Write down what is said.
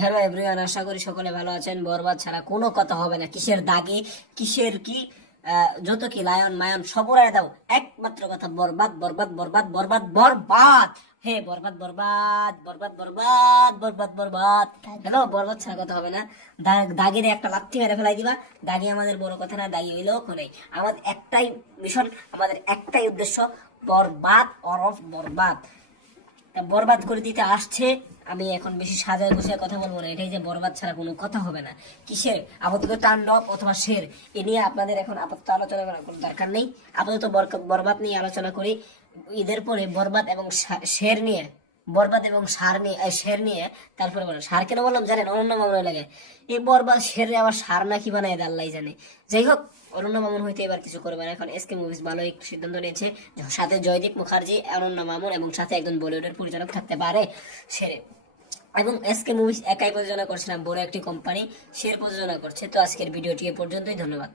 Hello everyone, আশা করি সকলে ভালো আছেন। বরবাদ ছাড়া কোনো কথা হবে না। কিসের দাগি, কিসের কি, যত কি লায়ন মায়ন সব উড়ায় দাও, একমাত্র কথা বরবাদ বরবাদ বরবাদ বরবাদ বরবাদ। হে বরবাদ বরবাদ বরবাদ বরবাদ বরবাদ বরবাদ। হ্যালো, বরবাদ ছাড়া কথা হবে না। দাগিরে একটা লাথি মেরে ফেলাই দিবা। দাগি আমাদের বড় কথা না, দাগি হইলেও নেই। আমাদের একটাই মিশন, আমাদের একটাই উদ্দেশ্য, বরবাদ অরফ বরবাদ। বরবাদ করে দিতে আসছে। আমি এখন বেশি সাজায় গুছিয়ে কথা বলবো না, এটাই যে বরবাদ ছাড়া কোনো কথা হবে না। কিসের আপাতত তাণ্ডব অথবা শের, এ নিয়ে আপনাদের এখন আপাতত আলোচনা করার কোনো দরকার নেই। আপাতত বরবাদ নিয়ে আলোচনা করি। ঈদের পরে বরবাদ এবং শের নিয়ে, বরবাদ এবং শের নিয়ে তারপরে বলেন। সার কেন বললাম জানেন? অনন্য মামুন লাগে এই বরবাদ শের আবার সার না কি বানায় আল্লাহ জানে। যাই হোক, অনন্য মামুন হইতে এবার কিছু করবে না। এখন এসকে মুভিজ ভালো এক সিদ্ধান্ত নিয়েছে, সাথে জয়দীপ মুখার্জি, অনন্য মামুন এবং সাথে একজন বলিউডের পরিচালক থাকতে পারে শেরে। এবং এসকে মুভিজ একাই প্রযোজনা করছে না, বড় একটি কোম্পানি শের প্রযোজনা করছে। তো আজকের ভিডিওটি এ পর্যন্তই, ধন্যবাদ।